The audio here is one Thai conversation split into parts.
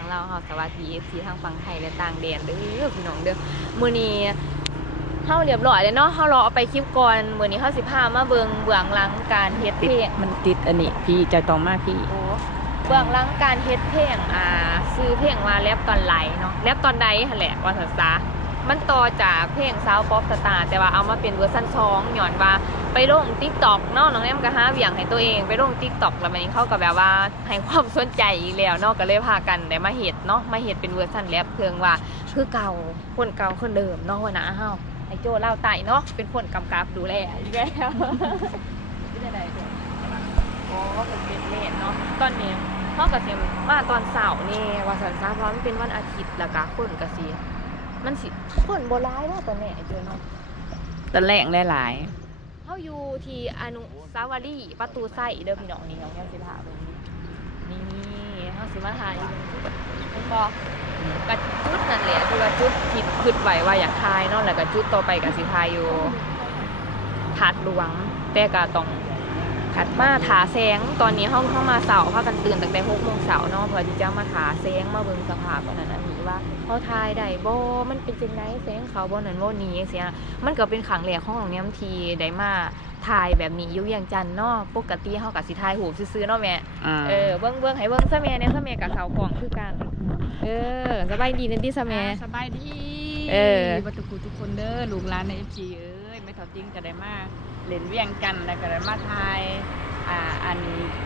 ฟซีทางฝั่งลาวเฮาสวัสดีเอฟซีทางฝั่งไทยและต่างแดนเด้อพี่น้องเด้อมื้อนี้เฮาเรียบร้อยแล้วเนาะเฮารอเอาไปคลิปก่อนมื้อนี้เฮาสิพามาเบิ่งเบื้องหลังการเฮ็ดเพติดลงมันติดอันนี้พี่ใจตองมากพี่โอ้เบื้องหลังการเฮ็ดเพลงอ่าซื้อเพลงว่าแรปตอนไหลเนาะแรปตอนใดหั่นแหละว่าซั่นซะมันต่อจากเพลงสาวป๊อปสตาร์แต่ว่าเอามาเป็นเวอร์ชัน2ย้อนว่า ไปลง TikTok เนาะน้องแนมก็หาเบี่ยงให้ตัวเอง ไปลง TikTok แล้วมันนี้เข้าก็แบบว่าให้ความสนใจอีกแล้วเนาะก็เลยพากันได้มาเฮ็ดเนาะมาเฮ็ดเป็นเวอร์ชันแรปเพิงว่าคือเก่าคนเก่าคนเดิมเนาะน้าเฮาไอโจเล่าไต่เนาะเป็นคนกำกับดูแลอีกแล้วเป็นอะไรเด้ออ๋อเป็นเป็นเล่นเนาะตอนนี้เฮาก็สิมาตอนเสาร์นี่ว่าสันซาเพราะมันเป็นวันอาทิตย์ล้วก็คนก็สิมันสิคนบ่ร้ายว่าตอนนี้ไอโจ้เนาะตะแหลงหลาย เขาอยู่ที่อนุสาวรีย์ประตูไส้เด้อพี่น้องนี่น้องแก้มสิพาเบิ่งนี่เขาสิมาถ่าอยู่เห็นบ่กับจุดนั่นแหละคือว่าจุดที่คิดไว้ว่าอยากถ่ายเนาะแล้วก็จุดต่อไปก็สิถ่ายอยู่ถาดหลวงแต่ก็ต้องขัดมาถาแสงตอนนี้ห้องเข้ามาเสาร์พากันตื่นตั้งแต่หกโมงเสาร์เนาะเพื่อที่จะมาถาแสงมาเบิ่งสภาพวันนั้นอันนี้ ว่าเขาถ่ายได้บ่มันเป็นจังไดแสงเขาบ่นั่นบ่นี้จังซี่นะมันก็เป็นครั้งแรกของน้องแนมทีได้มาถ่ายแบบนี้อยู่เวียังจันทน์เนาะปกติเฮาก็สิถ่ายหูปซื่อๆเนาะแม่ๆอ่าเออเบิ่งเบิ่งให้เบิ่งซะแม่เนี่ยซะแม่กับเขากล่องคือกัน เออสบายดีนั่นติซะแม่สบายดีเออบัตรกูทุกคนเด้อลูกหลานในเอฟซีเอ้ยไม่เท่าจริงก็ได้มาเล่นเวียงกันแล้วก็ได้มาทาย อ่าอัน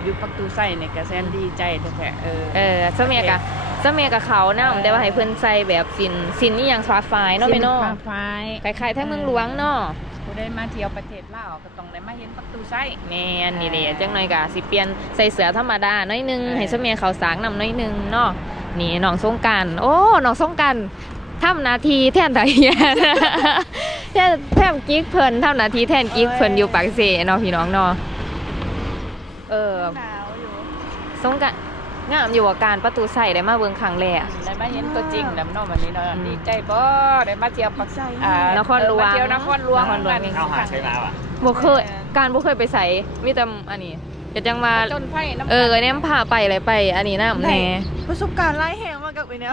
อยู่ประตูใส่เนี่ยก็แสนดีใจแท้ๆเออเออซะแม่กะซะแม่กับเขานำแต่ว่าให้เพิ่นใส่แบบสินสินนี่ยังฟ้าฟ้ายเนาะแม่เนาะฟ้าฟ้ายคล้ายๆทั้งเมืองหลวงเนาะผู้ได้มาเที่ยวประเทศลาวก็ต้องได้มาเห็นประตูใส่แม่นนี่แหละจังหน่อยกะสิเปลี่ยนใส่เสื้อธรรมดาหน่อยหนึงเออให้ซะแม่เขาสางนำหน่อยหนึงเนาะนี่น้องสงกรารโอ้น้องสงกรารทำหนาทีแทนไทยแทนแทนกิ๊กเพิ่นทำหนาทีแทนกิ๊กเพิ่นอยู่ปากเสเนาะพี่น้องเนาะ เออหนาวอยู่สงกรารงามอยู่ว่าการประตูใส่ได้มาเบิ่งครั้งแรก ได้มาเห็นตัวจริงแล้วเนาะวันนี้เนาะอืมดีใจบ่ได้มาเที่ยวปักอ่านครหลวง มาเที่ยวนครหลวงนครหลวงกันเอาหาใครมาว่ะบ่เคยการบ่เคยไปใส่มีแต่อันนี้จะจังว่าจนไผ่น้ำเออแนมพาไปเลยไป อันนี้น้ำแน่ ประสบการณ์ไล่แหงมากับไอ้เนี่ย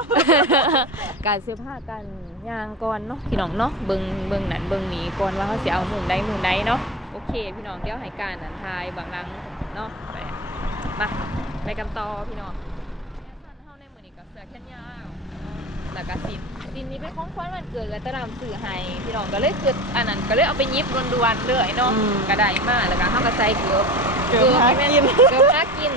การเสื้อผ้ากันยางก่อนเนาะพี่น้องเนาะเบิ่งเบิ่งนั่นเบิ่งนี้ก่อนว่าเขาสิเอามุมใดมุมใดเนาะโอเค พี่น้องเดี๋ยวให้การนั่นทายบางหลัง เนาะไปมาไปกันต่อพี่น้องเฮาในมื้อนี้ก็เสื้อแขนยาวแล้วก็สินสินนี้เป็นของขวัญวันเกิดกับตะรามซื้อให้พี่น้องก็เลยเกิดอันนั้นก็เลยเอาไปหยิบด่วนๆเลยเนาะก็ได้มาแล้วก็เฮาก็ใส่เกือบเกือบหากินเกือบหากิน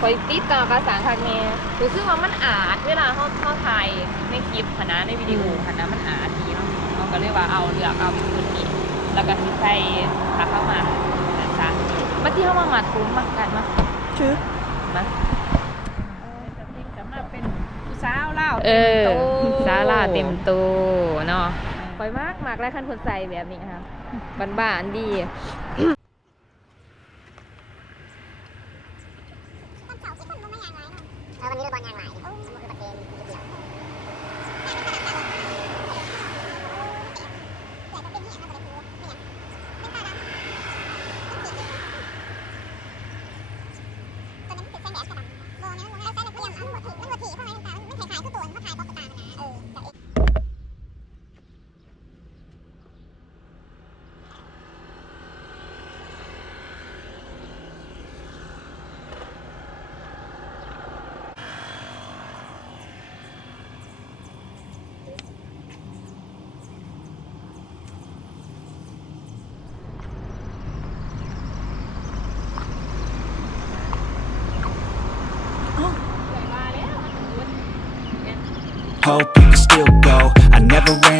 คอยติดกับภาษาคักแม่รู้สึกว่ามันอาดเวลาเขาเขาถ่ายในคลิปคณะในวิดีโอคณะมันอาดดีเนาะเขาก็เลยว่าเอาเลือกเอาเป็นคนนี้แล้วก็สิใส่ขาเข้ามานะคะ berarti kamu mat rumah kan mah ชื่อ mah สาวเล่าเออสาลาเต็มโตเนาะปล่ยมากมากแล้วคันคนใส่แบบนี้ค่ะบ้านดี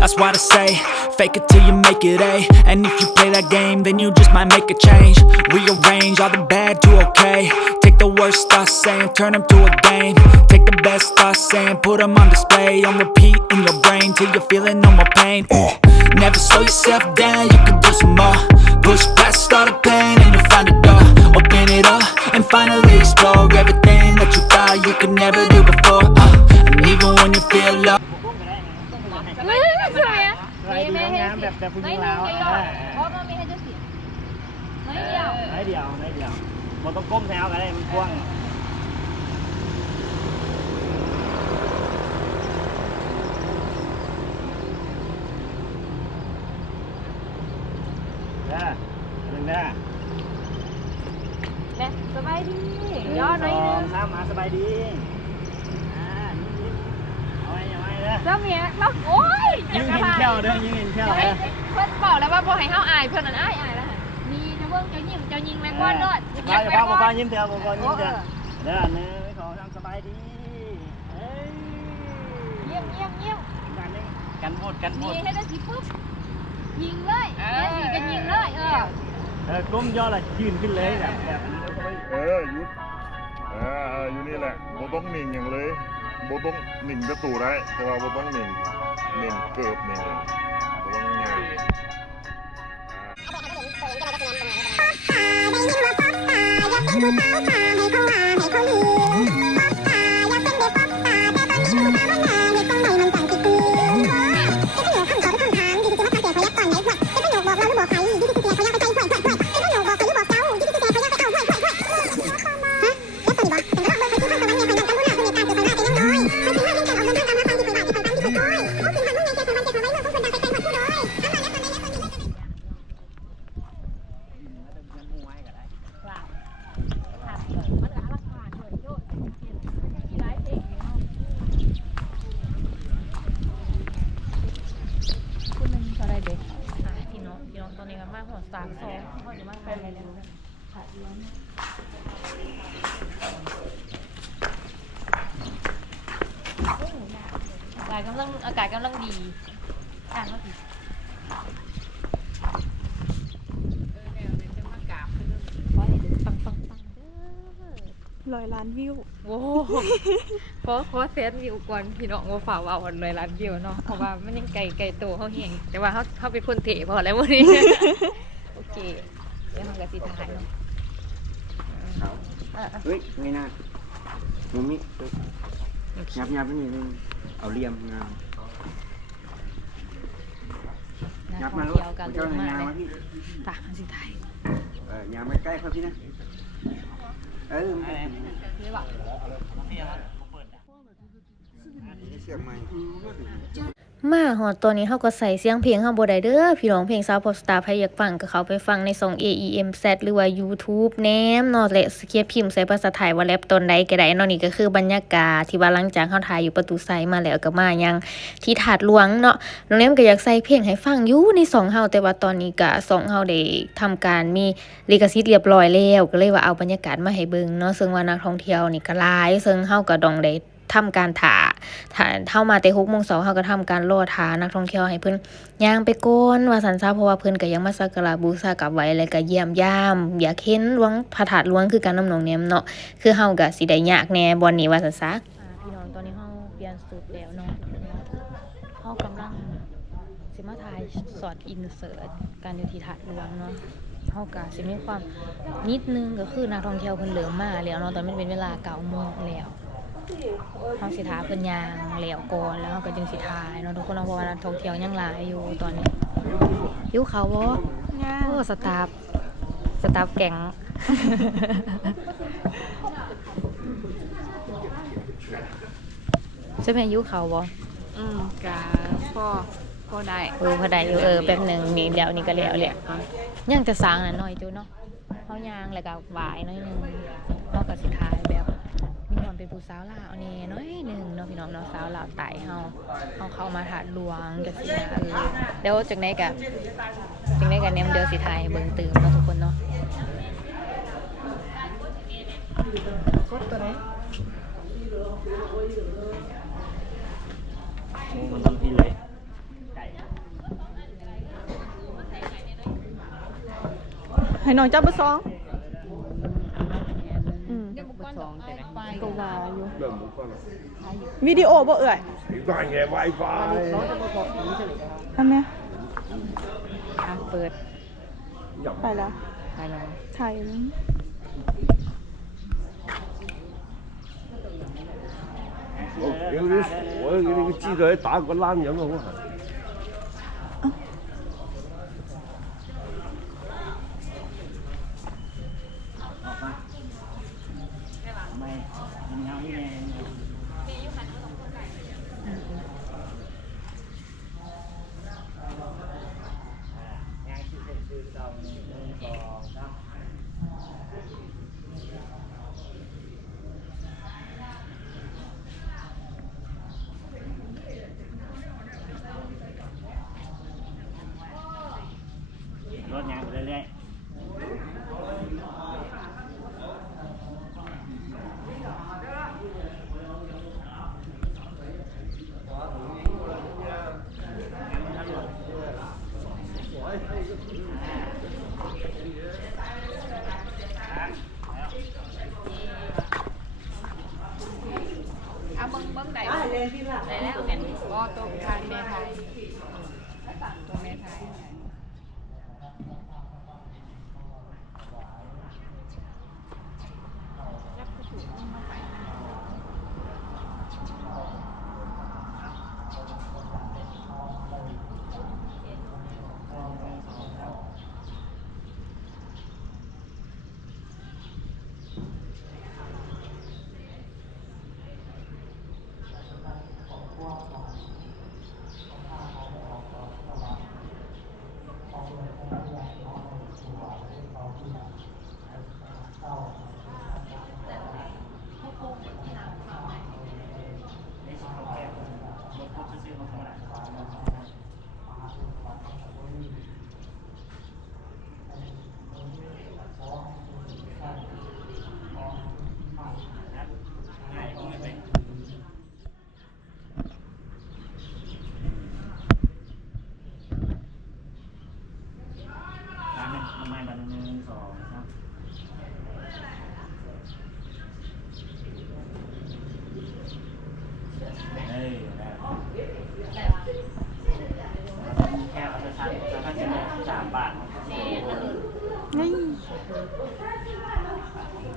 That's why they say, fake it till you make it A. And if you play that game, then you just might make a change. Rearrange all the bad to okay. Take the worst thoughts saying, turn them to a game. Take the best thoughts saying, put them on display. On repeat in your brain till you're feeling no more pain. Uh, never slow yourself down, you can do some more. Push past all the pain and you'll find a door. Open it up and finally explore everything that you thought you could never do before. Uh, and even when you feel low. เฮ้ยสวยอะอะไรดูงามแบบแบบผู้หญิงลาวไม่อะเพราะมันมีให้เจ้าเสียไม่เดียวไหนเดียวไหนเดียวมันต้องก้มแถวกันได้มันกว้างเด้อหนึ่งเด้อ เนี่ยสบายดีย่อหน่อย ส นึ อง ง สามมาสบายดีอ่านี่เอาไว้เอาไว้เด้อ เจ้าเมียแล้วโอ้ยอ ยิ ยาง ก เห็น อะไร แค่วเด้อยิงเห็นแค่ว เฮ้ เด้ ย อ เพิ่นบอกแล้ วว่าบ่ให้เฮาอายเพิ่นนั่นอายอายแล้วฮะมีนะเบิ่งเจ้าหญิงเจ้าหญิงแม่งอนโดดเราจะฟังบอกว่ายิ้มเถอะบอกว่ายิ้มเถอะเด้อหนึ่งสองสามสบายดีเอ้ยเยี่ยมเยี่ยมเยี่ยมกันนี่กันหมดกันหมมีดให้ได้สิปุ๊บยิงเลยเนี่ยสิกันยิงเลยเออเออก้มย่อละยืนขึ้นเลยแบบแบบนี้เออหยุดเออเอออยู่นี่แหละโบต้องหนิ่งอย่างเลยโบต้องหนิ่งกระตูได้แต่ว่าโบต้องหนิ่งหนิ่งเกือบหนิ่งเลยโบต้องงานคุ ณ ร้อยล้านวิว โอ้โหเพราะเพราะเซตวิวก่อนพี่น้องว่าฝ่าว่าวันเลยร้านเดียวเนาะ เพราะว่ามันยังไกลไกลตัวเขาเหียงแต่ว่าเขาเขาเป็นคนเทพอแล้ววันนี้ โอเค เดี๋ยวเรากระสีถ่ายเนาะเออเออเฮ้ยไม่น่ามุมนี้ยับยับไปนิดนึงเอาเหลี่ยมงามนัยักบท่มาองลูกเที่ยวกันเจ้าเยอะมากงามเลมายพี่ตาสีถ่ายเออยามมาใกล้ครับพี่นะ เออมันหรือเปล่าเสียงใหม่ มาฮอดตอนนี้เฮาก็ใส่เสียงเพลงเฮาบ่ได้เด้อพี่น้องเพลงสาว Pop Star ใครอยากฟังก็เขาไปฟังในช่อง AEMZ หรือว่า YouTube แนมนาะและสเขียพิมพ์ใส่ภาษาไทยว่าแรปตนใดก็ได้เนาะนี่ก็คือบรรยากาศที่ว่าหลังจากเฮาถ่ายอยู่ประตูไซมาแล้วก็มายังที่ถาดหลวงเนาะโรงแรมก็อยากใส่เพลงให้ฟังอยู่ในสองเฮาแต่ว่าตอนนี้ก็สองเฮาได้ทำการมีลิขสิทธิ์เรียบร้อยแล้วก็เลยว่าเอาบรรยากาศมาให้เบิ่งเนาะซึ่งว่านักท่องเที่ยวนี่ก็หลายซึ่งเฮาก็ต้องได้ ทำการถาถ้าเข้ามาแต่6โมงเช้าเขาก็ทำการรอทานักท่องเที่ยวให้เพิ่นย่างไปก่อนว่าสันซาเพราะว่าเพิ่นก็ยังมาสักการะบูชากลับไว้แล้วก็เยี่ยมย่าม อยากเห็นหลวงพระธาตุหลวงคือการน้ำนองแนมเนาะคือเฮาก็สิได้ยากแน่บ่อนนี้ว่าสันซาพี่น้องตอนนี้เฮาเปลี่ยนสูตรแล้วเนาะเฮากำลังสิมาถ่ายสอดอินเสิร์ตการอยู่ที่ถาดหลวงเนาะเฮาก็สิมีความนิดนึงก็คือนักท่องเที่ยวเพิ่นเริ่มมาแล้วเนาะตอนนี้เป็นเวลา9โมงแล้ว เฮาสิทาเพิ่นยางแล้วก่อนแล้วเฮาก็จึงสิทายเนาะทุกคนเนาะเพราะว่านักท่องเที่ยวยังหลายอยู่ตอนนี้อยู่เขาบ่โอ้สตาฟสตาฟแก๊งใช่ไหมอยู่เขาบ่อืมกะพ่อพ่อได้เออพอได้อยู่เออแป๊บหนึงนี่แล้วนี่ก็แล้วแหละยังแต่สร้างน่ะน้อยอยู่เนาะเฮายางแล้วก็หวายน้อยหนึงเฮาก็สิทายแบบมีความ เป็นผู้สาวลาวนี่น้อยหนึงเนาะพี่น้องเนาะสาวลาวไต่เฮาเฮาเข้ามาถาดหลวงจังซี่นะเออเดี๋ยวจังได๋ก็จังได๋ก็แนมเดี๋ยวสิทายให้เบิ่งตื่มเนาะทุกคนเนาะกดตัวไหนโอ้มันต้องที่เลยให้น้องจับเบอร์สองอืม สองแต่ละ ก็ว่าอยู่วิดีโอบ่เอ่ย Wifi ไง Wifi ทำไม อ่ะเปิด ไปแล้ว ไปแล้ว ถ่ายนี่ 哦，有点我那个记者打个烂人了，我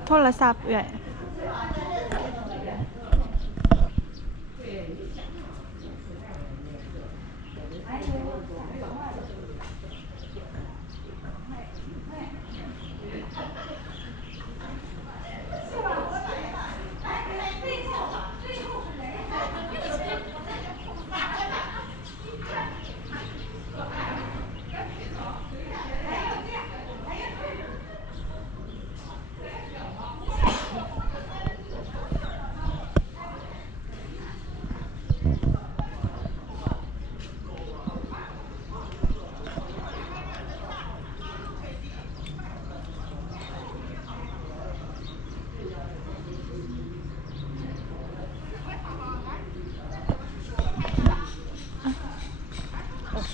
โทรศัพท์เอ่ย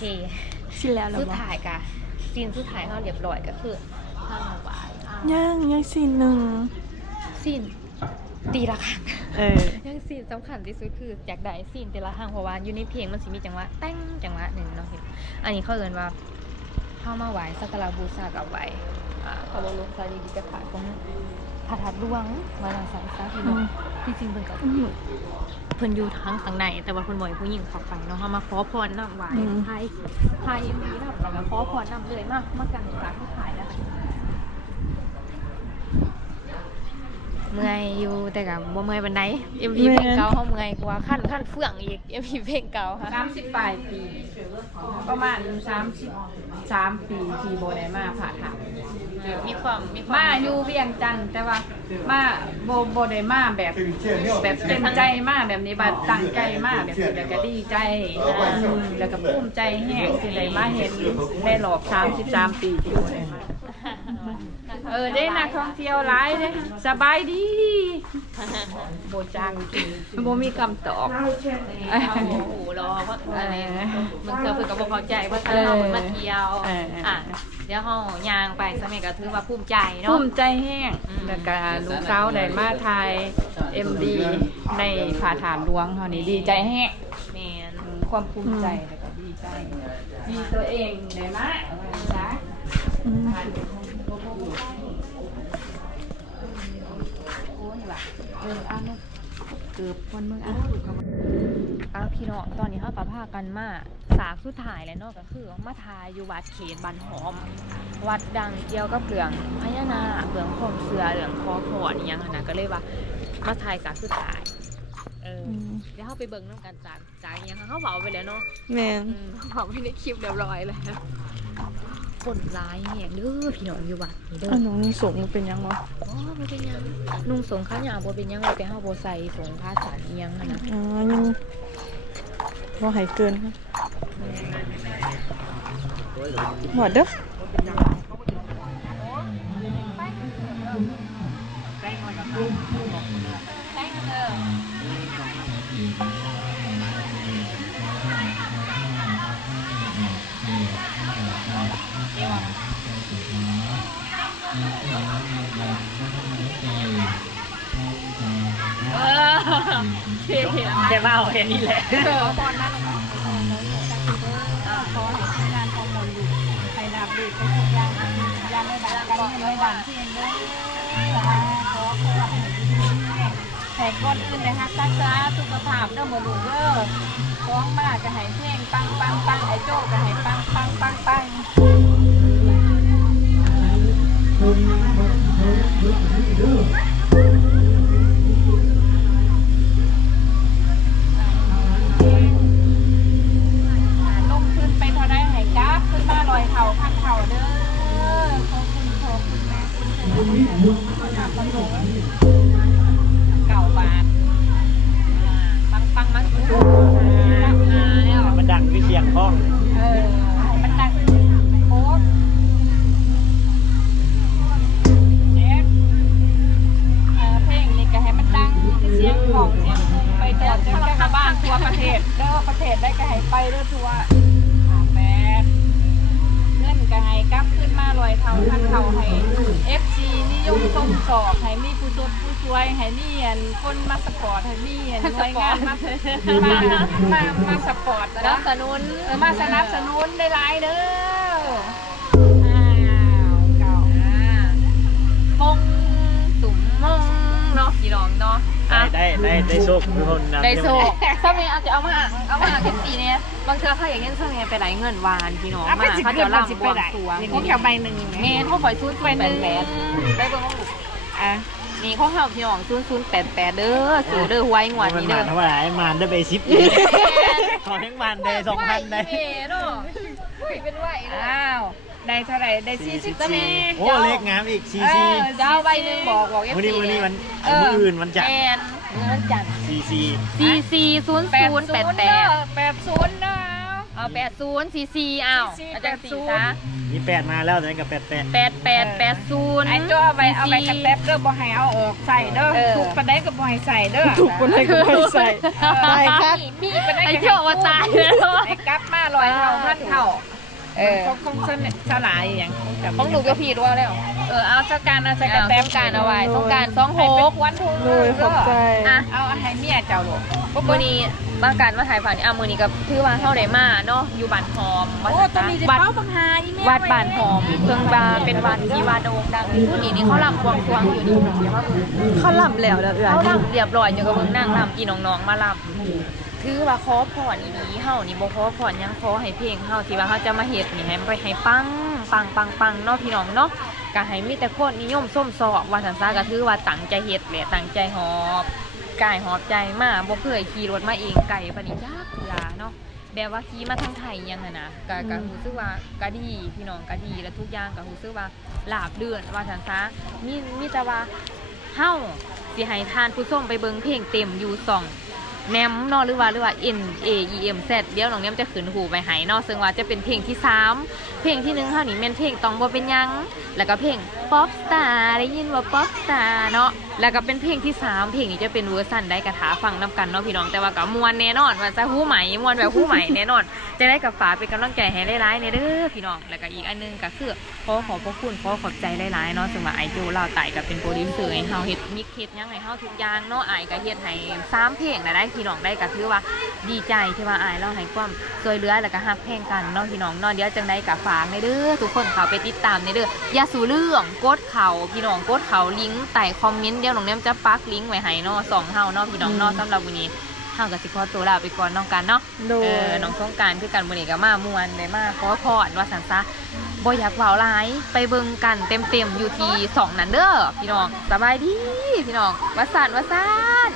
เคสิแล้วแล้วสุดบ่ท้ายกะซีนสุดท้ายเขาเรียบร้อยก็คือห้างหวานอะยังยังซีนหนึ่งซีนตีละครั้งเออ ยังซีนสำคัญที่สุดคืออยากได้ซีนแต่ละครั้งเพราะว่าอยู่ในเพลงมันสิมีจังหวะแต่งจังหวะหนึ่งเนาะเห็นอันนี้เขาเอินว่าเข้ามาไหว้สักการะบูชากับไหว้อ่าพระบรมสารีริกธาตุของพระธาตุหลวงวารังสันซาพี่น้อง ที่จริงเพิ่นก็อืมเพิ่นอยู่ทางข้างในแต่ว่าเพิ่นบ่ให้ผู้หญิงเข้าไปเนาะเฮามาขอพรนำไหว้อืม ไทยไทยมีนำแล้วก็ขอพรนำเลยมามากันสาธุขายนะคะเมื่อยอยู่แต่ก็บ่เมื่อยปานใด MV เพลงเก่าเฮาเมื่อยกว่าขั้นขั้นเฟื่องอีก MV เพลงเก่าค่ะ สามสิบปลายปี ประมาณสามสิบสามปีที่โบได้มาผ่าทาง มีความมีความ มาอยู่เวียงจันทน์แต่ว่ามาโบโบได้มาแบบแบบเต็มใจมาแบบนี้แบบตั้งใจมาแบบนี้แล้วก็ดีใจอืมแล้วก็ภูมิใจแห้งที่ได้มาเห็นได้หลอบสามสิบสามปีที่โบได้มานะคะ เออได้นักท่องเที่ยวหลายเด้สบายดีโบจังโบมีคำตอบโอ้โหรอว่าอะไรมันเจอเพื่อนกับบ่เข้าใจว่าถ้าเรามาเที่ยวเออเอออ่อะเดี๋ยวเฮาย่างไปสมัยก็ถือว่าภูมิใจเนาะภูมิใจแห้งแล้วก็ลูกสาวได้มาถ่าย MD ในผาฐานหลวงเฮานี่ดีใจแห้งแม่นความภูมิใจแล้วก็ดีใจดีตัวเองได้มาจ้ะอืมโอ้ยว่ะ เอออะนุกเกือบวันมึงอะอ้าวพี่น้องตอนนี้เฮาก็พากันมาสากสุดท้ายแล้วเนาะก็คือมาทายอยู่วัดเขตบันหอม วัดดังเกี่ยวกับเรื่องพญานาคเรื่องความเชื่อเรื่องคอขอดอหยังหั้นนะก็เลยว่ามาทายสากสุดท้าย เอออเดี๋ยวเฮาไปเบิ่งนํกันจากจากอหยังเฮาเว้าไปแล้วเนาะแม่นอืมเขาไม่ได้คลิปเรียบร้อยแล้ว คนร้ายแหกเด้อพี่น้องอยู่วัดนี่เด้ออันน้องนี่สงเป็นยังบ่อ๋อบ่เป็นหยังนุ่งสงข้าวหยาบ่เป็นหยังเลยไปเฮาบ่ใส่สงข้าสารอีหยังหั้นนะอ๋อยังบ่ให้เกินครับหอดเด้อแค่ว่าเอาแค่นี้แหละใครนับดีไปทุกอย่างยางไม่ดังกันไม่ดังเพียงเด้อจ้าขอขอให้แขกก้อนอื่นเลยฮักรักษาสุขภาพเด้อหมดลูกเด้อฟ้องมากจะให้เพลงปังปังปังไอ้โจ้จะให้ปังปังปังปัง เขาเด้อขอบคุณขอบคุณแม่คุณขอบคุณเก่าบาทปังปังมาทุกแล้ว มันดังวิเชียงห้อง เออ มันดังโค้ดเจ็บเออเพลงนี่ก็ให้มันดังเสียงของเสียงกุ้งไปเดินเจ้าบ้านทั่วประเทศเด้อประเทศได้ก็ให้ไปเด้อทั่ว งินก็ให้กลับขึ้นมาลอยเท่าพันเท่าให้ FC นิยมส่งสอบให้มีผู้สดผู้ช่วยให้มีอันคนมาสปอร์ตให้มีอันหน่วยงานมามามามาสปอร์ตสนันะบสนุนเออมาสนับสนุนได้หลายเด้ออ้าวเก่าปงตุ่มมงเนาะพี่น้องเนาะ อะ ได้ได้ได้โชคทุกคนนะได้โซสมัยอาจจะเอามาอ่านเอามาอ่านกันสีเนี่ยบางเทื่อเขาอย่างเงี้ยสมัยไปไหลเงินวานพี่น้องอะมาไปสิเขาเกิจะดมันสิล่ำบไปวงได้สรวงของแถวใบหนึ่งเมนเขาคอยซูนย์ศูนย์แปดแปดได้เบิ่งว่าอะนี่เขาเฮาพี่น้องศูนย์ศูนย์แปดแปดเด้อสู่เด้อหวยงวดมันนี้มาเด้อเท่าไหร่มันได้ไปซิปขอทั้งมันได้สองพันได้เเนาะอุ้ยเป็นไหวเนาะอ้าว ได้เท่าไหร่ได้สี่สิบสี่โอ้เล็กงามอีกซีเอซีอเจ้าใบหนึ่งบอกบอกเอฟวันซีนี้วันนี้วันมืออื่นวันจันทแอร์นมื้อวันจันทร์ซีซีซีซีศูนย์ศูนย์แปดแปดแปดศูนย์เด้อเอาแปดศูนย์ซีซีอ้าวอาจารย์สีซะมีแปดมาแล้วแต่กับแปดแปดแปดแปดแปดศูนย์ไอ้โจ้เอาไปเอาไปกระแทบเด้อบ่ให้เอาออกใส่เด้อเออถูกประได้ก็บ่ให้ใส่เด้อถูกคนใดก็ไม่ใส่ตายครับมีประได้ไอ้ก็เจ้าว่าตายแล้วไอ้กลับมาลอยเท่าพันเท่า เออคงสลายอย่างต้องดูก็ผิดว่าแล้ว เออเอาสักการเอาสักต้กาองรแต้มการเอาไว้ต้องการสองหกวันทุกเลยขอบใจอะเอาให้เมียเจ้าลูกวันนี้บางการมาถ่ายฝันนี่อะมือนี้ก็ถือว่าเท่าได้มาเนาะอยู่บ้านหอมวัดโอ้ตอนนี้จะวัดเป้าปังหาอีเมียวัดบ้านหอมเพิ่งบาเป็นวัดที่ว่าโด่งดังที่สุดนี่นี่เขาลำบวงสรวงอยู่นี่เดี๋ยวว่าเขาล่ำแล้วแล้วเอื้อเขาลำเรียบร้อยอยู่กับเบิ่งนั่งลำอีน้องๆมาลำ คือว่าขอพรอีนี้เฮานี่บ่ขอพรหยังขอให้เพลงเฮาที่ว่าเฮาจะมาเฮ็ดนี่ให้มันไปให้ปังปังปังปังเนาะพี่น้องเนาะก็ให้มีแต่คนนิยมส้มสอบว่าซั่นซะก็ถือว่าตั้งใจเฮ็ดแหละตั้งใจหอบกายหอบใจมาบ่เคยขี่รถมาเองไกลปานนี้จักเทื่อเนาะแบบว่าขี่มาทางไทยยังน่ะนะก็ก็รู้สึกว่าก็ดีพี่น้องก็ดีและทุกอย่างก็รู้สึกว่าลาบเลื่อนว่าซั่นซะมีมีแต่ว่าเฮาสิให้ทานผู้ชมไปเบิ่งเพลงเต็มอยู่สอง แนมนอหรือว่าหรือว่า N A E M Z เดี๋ยวน้องแนมจะขืนหูไปหายนอซึ่งว่าจะเป็นเพลงที่สามเพลงที่หนึ่งเท่านี้แม่นเพลงต้องบ่เป็นยัง แล้วก็เพลง Pop Star ได้ยินว่า Pop Star เนาะ แล้วก็เป็นเพลงที่สามเพลงนี้จะเป็นเวอร์ชันได้กระถาฟังนํกันเนาะพี่น้องแต่ว่าก็มวนแน่นอนว่าจะหู้ไหม่มวนแบบหู้ไหม่แน่นอน จะได้กับฝาเป็นกำลังใจให้หลายๆในเด้อพี่น้องแล้วก็อีกอันหนึงก็คือขอขอบพระคุณขอขอบใจหลายๆเนาะซึ่งว่าไอจูเราไต่กับเป็นโปรดิวเซอร์ให้เฮาเฮ็ดมิกเฮ็ดยังให้เฮาทุกอย่างเนาะไอก็เฮ็ดให้สามเพลงนะได้พี่น้องได้ก็ถือว่าดีใจที่ว่าไอเราให้ความช่วยเหลือแล้วก็ฮักแพลงกันเนาะพี่น้องเนาะเดี๋ยวจังได้ก็ฝากในเด้อทุกคนเขาไปติดตามในเด้ออย่าสู่เรื่องกดเขาพี่น้องกดเขาลิงก์ใต้คอมเมนต์เดี๋ยวน้องแนมจะปักลิงก์ไว้ให้เนาะสองเฮาเนาะพี่น้องเนาะสำหรับวันนี้เฮาก็สิขอตัวลาไปก่อนน้องกันเนาะโดเอยอน้องสงกรารคือกันมื้อนี้ก็มามวนได้มาขอพรว่าสันซะบ่อยากเว้าหลายไปเบิ่งกันเต็มๆอยู่ที่สองนั่นเด้อพี่น้องสบายดีพี่น้องว่าสันว่าสัน